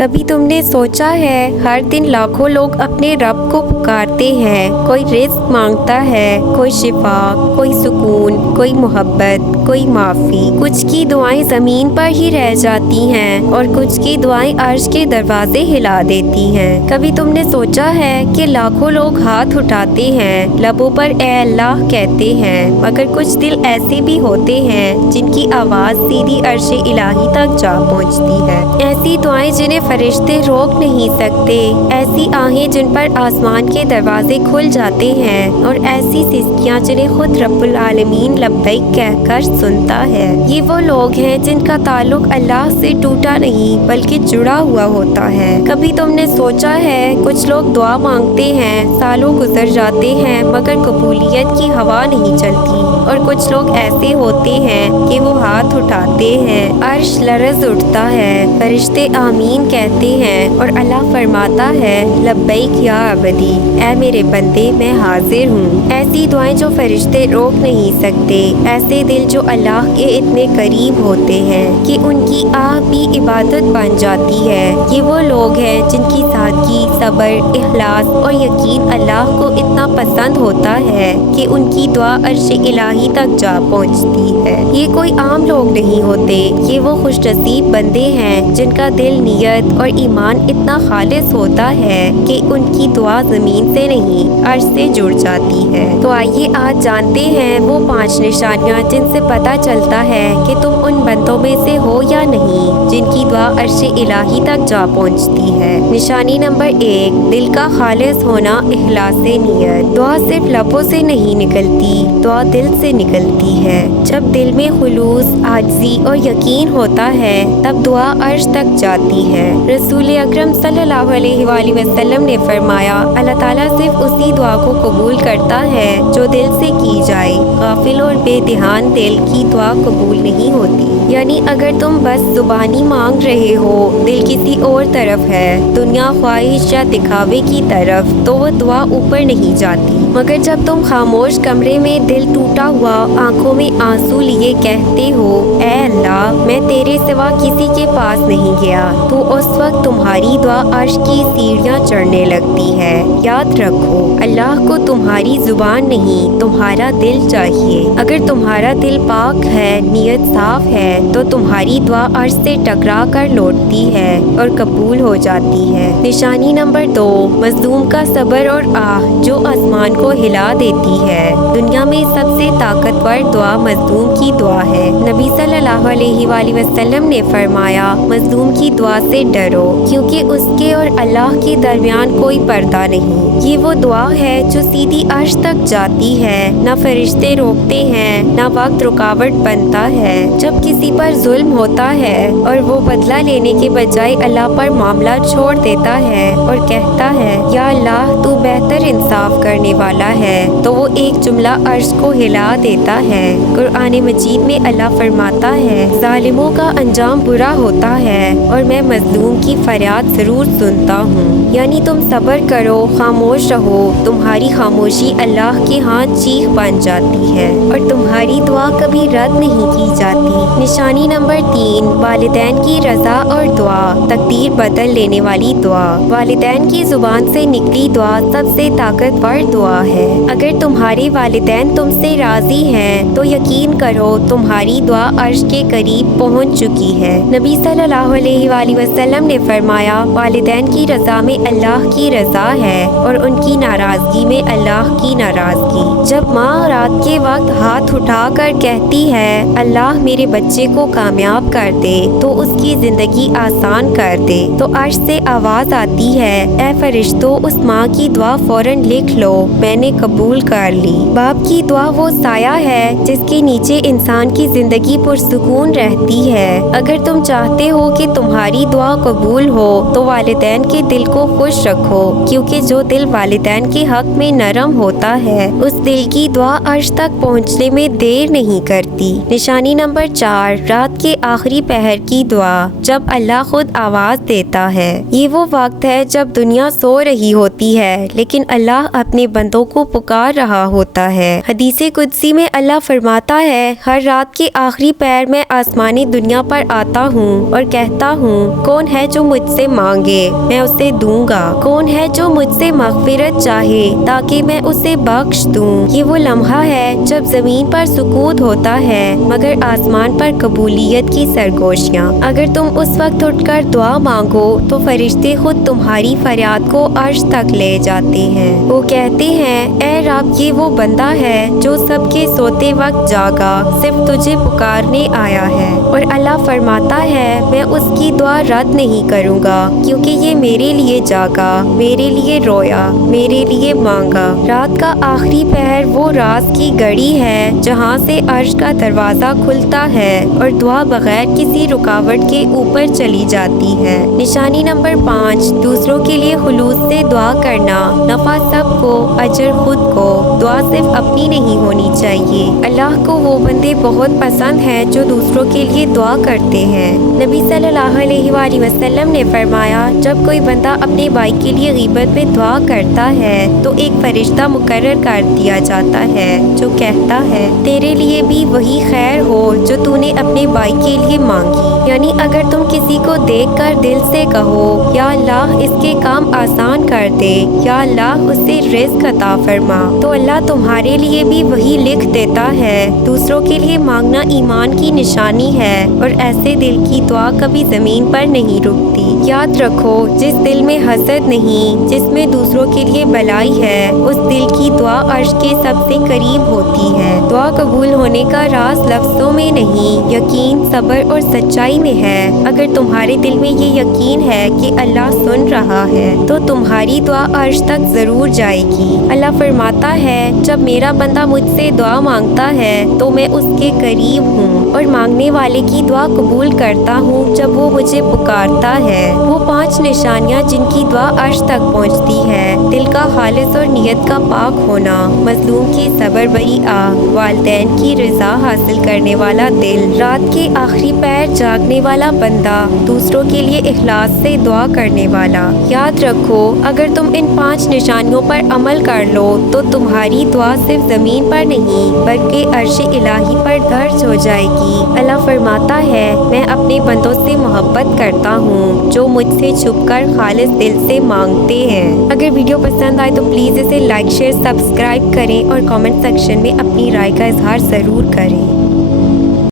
کبھی تم نے سوچا ہے ہر دن لاکھوں لوگ اپنے رب کو پکارتے ہیں، کوئی رزق مانگتا ہے، کوئی شفا، کوئی سکون، کوئی محبت، کوئی معافی۔ کچھ کی دعائیں زمین پر ہی رہ جاتی ہیں اور کچھ کی دعائیں عرش کے دروازے ہلا دیتی ہیں۔ کبھی تم نے سوچا ہے کہ لاکھوں لوگ ہاتھ اٹھاتے ہیں، لبوں پر اے اللہ کہتے ہیں، مگر کچھ دل ایسے بھی ہوتے ہیں جن کی آواز سیدھی عرش الہی تک جا پہنچتی ہے۔ ایسی دعائیں جنہیں فرشتے روک نہیں سکتے، ایسی آہیں جن پر آسمان کے دروازے کھل جاتے ہیں، اور ایسی سسکیاں جنہیں خود رب العالمین لبیک کہہ کر سنتا ہے۔ یہ وہ لوگ ہیں جن کا تعلق اللہ سے ٹوٹا نہیں بلکہ جڑا ہوا ہوتا ہے۔ کبھی تم نے سوچا ہے کچھ لوگ دعا مانگتے ہیں، سالوں گزر جاتے ہیں مگر قبولیت کی ہوا نہیں چلتی، اور کچھ لوگ ایسے ہوتے ہیں کہ وہ ہاتھ اٹھاتے ہیں، عرش لرز اٹھتا ہے، فرشتے آمین کہتے ہیں اور اللہ فرماتا ہے لبیک یا عبدی، اے میرے بندے میں حاضر ہوں۔ ایسی دعائیں جو فرشتے روک نہیں سکتے، ایسے دل جو اللہ کے اتنے قریب ہوتے ہیں کہ ان کی آہ بھی عبادت بن جاتی ہے۔ یہ وہ لوگ ہیں جن کی سادگی، صبر، اخلاص اور یقین اللہ کو اتنا پسند ہوتا ہے کہ ان کی دعا عرش الہی تک جا پہنچتی ہے۔ یہ کوئی عام لوگ نہیں ہوتے، یہ وہ خوش نصیب بندے ہیں جن کا دل، نیت اور ایمان اتنا خالص ہوتا ہے کہ ان کی دعا زمین سے نہیں عرش سے جڑ جاتی ہے۔ تو آئیے آج جانتے ہیں وہ 5 نشانیاں جن سے پتہ چلتا ہے کہ تم ان بندوں میں سے ہو یا نہیں جن کی دعا عرش الہی تک جا پہنچتی ہے۔ نشانی نمبر 1، دل کا خالص ہونا، اخلاص نیت۔ دعا صرف لبوں سے نہیں نکلتی، دعا دل سے نکلتی ہے۔ جب دل میں خلوص، عاجزی اور یقین ہوتا ہے تب دعا عرش تک جاتی ہے۔ رسول اکرم صلی اللہ علیہ وآلہ وسلم نے فرمایا اللہ تعالیٰ صرف اسی دعا کو قبول کرتا ہے جو دل سے کی جائے، غافل اور بے دھیان دل کی دعا قبول نہیں ہوتی۔ یعنی اگر تم بس زبانی مانگ رہے ہو، دل کسی اور طرف ہے، دنیا، خواہش یا دکھاوے کی طرف، تو وہ دعا اوپر نہیں جاتی۔ مگر جب تم خاموش کمرے میں دل ٹوٹا ہوا، آنکھوں میں آنسو لیے کہتے ہو اے اللہ میں تیرے سوا کسی کے پاس نہیں گیا، تو اس وقت تمہاری دعا عرش کی سیڑھیاں چڑھنے لگتی ہے۔ یاد رکھو اللہ کو تمہاری زبان نہیں تمہارا دل چاہیے۔ اگر تمہارا دل پاک ہے، نیت صاف ہے، تو تمہاری دعا عرش سے ٹکرا کر لوٹتی ہے اور قبول ہو جاتی ہے۔ نشانی نمبر 2، مظلوم کا صبر اور آہ جو آسمان کو ہلا دیتی ہے۔ دنیا میں سب سے طاقتور دعا مظلوم کی دعا ہے۔ نبی صلی اللہ علیہ وآلہ وسلم نے فرمایا مظلوم کی دعا سے ڈرو، کیونکہ اس کے اور اللہ کے درمیان کوئی پردہ نہیں۔ یہ وہ دعا ہے جو سیدھی عرش تک جاتی ہے، نہ فرشتے روکتے ہیں، نہ وقت رکاوٹ بنتا ہے۔ جب کسی پر ظلم ہوتا ہے اور وہ بدلہ لینے کے بجائے اللہ پر معاملہ چھوڑ دیتا ہے اور کہتا ہے یا اللہ تو بہتر انصاف کرنے والا ہے، تو وہ ایک جملہ عرش کو ہلا دیتا ہے۔ قرآن مجید میں اللہ فرماتا ہے ظالموں کا انجام برا ہوتا ہے اور میں مظلوم کی فریاد ضرور سنتا ہوں۔ یعنی تم صبر کرو، خاموش رہو، تمہاری خاموشی اللہ کے ہاں چیخ بن جاتی ہے اور تمہاری دعا کبھی رد نہیں کی جاتی۔ نشانی نمبر 3، والدین کی رضا اور دعا، تقدیر بدل لینے والی دعا۔ والدین کی زبان سے نکلی دعا سب سے طاقتور دعا ہے۔ اگر تمہارے والدین تم سے راضی ہیں تو یقین کرو تمہاری دعا عرش کے قریب پہنچ چکی ہے۔ نبی صلی اللہ علیہ وآلہ وسلم نے فرمایا والدین کی رضا میں اللہ کی رضا ہے اور ان کی ناراضگی میں اللہ کی ناراضگی۔ جب ماں رات کے وقت ہاتھ اٹھا کر کہتی ہے اللہ میرے بچے کو کامیاب کر دے، تو اس کی زندگی آسان کر دے، تو عرش سے آواز آتی ہے اے فرشتوں اس ماں کی دعا فوراً لکھ لو، میں نے قبول کر لی۔ باپ کی دعا وہ سایہ ہے جس کے نیچے انسان کی زندگی پرسکون رہتی ہے۔ اگر تم چاہتے ہو کہ تمہاری دعا قبول ہو تو والدین کے دل کو خوش رکھو، کیونکہ جو دل والدین کے حق میں نرم ہوتا ہے اس دل کی دعا عرش تک پہنچنے میں دیر نہیں کرتی۔ نشانی نمبر 4، رات کے آخری پہر کی دعا جب اللہ خود آواز دیتا ہے۔ یہ وہ وقت ہے جب دنیا سو رہی ہوتی ہے لیکن اللہ اپنے بندوں کو پکار رہا ہوتا ہے۔ حدیث قدسی میں اللہ فرماتا ہے، ہر رات کے آخری پہر میں آسمانی دنیا پر آتا ہوں اور کہتا ہوں، کون ہے جو مجھ سے مانگے میں اسے دوں گا، کون ہے جو مجھ سے مغفرت چاہے تاکہ میں اسے بخش دوں۔ یہ وہ لمحہ ہے جب زمین پر سکوت ہوتا ہے مگر آسمان پر قبولیت کی سرگوشیاں۔ اگر تم اس وقت اٹھ کر دعا مانگو تو فرشتے خود تمہاری فریاد کو عرش تک لے جاتے ہیں۔ وہ کہتے ہیں، اے رب، یہ وہ بندہ ہے جو سب کے سوتے وقت جاگا صرف تجھے پکارنے آیا ہے۔ اور اللہ فرماتا ہے، میں اس کی دعا رد نہیں کروں گا کیونکہ یہ میرے لیے جاگا، میرے لیے رویا، میرے لیے مانگا۔ رات کا آخری پہر وہ راز کی گھڑی ہے جہاں سے عرش کا دروازہ کھلتا ہے اور دعا بغیر کسی رکاوٹ کے اوپر چلی جاتی ہے۔ نشانی نمبر 5، دوسروں کے لیے خلوص سے دعا کرنا، نفع سب کو، اجر خود کو۔ دعا صرف اپنی نہیں ہونی چاہیے۔ اللہ کو وہ بندے بہت پسند ہیں جو دوسروں کے لیے دعا کرتے ہیں۔ نبی صلی اللہ علیہ وآلہ وسلم نے فرمایا، جب کوئی بندہ اپنے بھائی کے لیے غیبت میں دعا کرتا ہے تو ایک فرشتہ مقرر کر دیا جاتا ہے جو کہتا ہے، تیرے لیے بھی وہی خیر ہو جو تو نے اپنے بھائی کے لیے مانگی۔ یعنی اگر تم کسی کو دیکھ کر دل سے کہو، یا اللہ اس کے کام آسان کر دے، یا اللہ اسے رزق عطا فرما، تو اللہ تمہارے لیے بھی وہی لکھ دیتا ہے۔ دوسروں کے لیے مانگنا ایمان کی نشانی ہے اور ایسے دل کی دعا کبھی زمین پر نہیں رکتی۔ یاد رکھو، جس دل میں حسد نہیں، جس میں دوسروں کے لیے بلائی ہے، اس دل کی دعا عرش کے سب سے قریب ہوتی ہے۔ دعا قبول ہونے کا راز لفظوں میں نہیں، یقین، صبر اور سچائی میں ہے۔ اگر تمہارے دل میں یہ یقین ہے کہ اللہ سن رہا ہے تو تمہاری دعا عرش تک ضرور جائے گی۔ اللہ فرماتا ہے، جب میرا بندہ مجھ سے دعا مانگتا ہے تو میں اس کے قریب ہوں اور مانگنے والے کی دعا قبول کرتا ہوں جب وہ مجھے پکارتا ہے۔ وہ 5 نشانیاں جن کی دعا عرش تک پہنچتی ہے: دل کا خالص اور نیت کا پاک ہونا، مظلوم کی صبر بری آہ، والدین کی رضا حاصل کرنے والا دل، رات کے آخری پہر جاگنے والا بندہ، دوسروں کے لیے اخلاص سے دعا کرنے والا۔ یاد رکھو، اگر تم ان 5 نشانیوں پر عمل کر لو تو تمہاری دعا صرف زمین پر نہیں بلکہ عرش الہی پر درج ہو جائے گی۔ اللہ فرماتا ہے، میں اپنے بندوں سے محبت کرتا ہوں جو مجھ سے چھپ کر خالص دل سے مانگتے ہیں۔ اگر ویڈیو پسند آئے تو پلیز اسے لائک، شیئر، سبسکرائب کریں اور کامنٹ سیکشن میں اپنی رائے کا اظہار ضرور کریں۔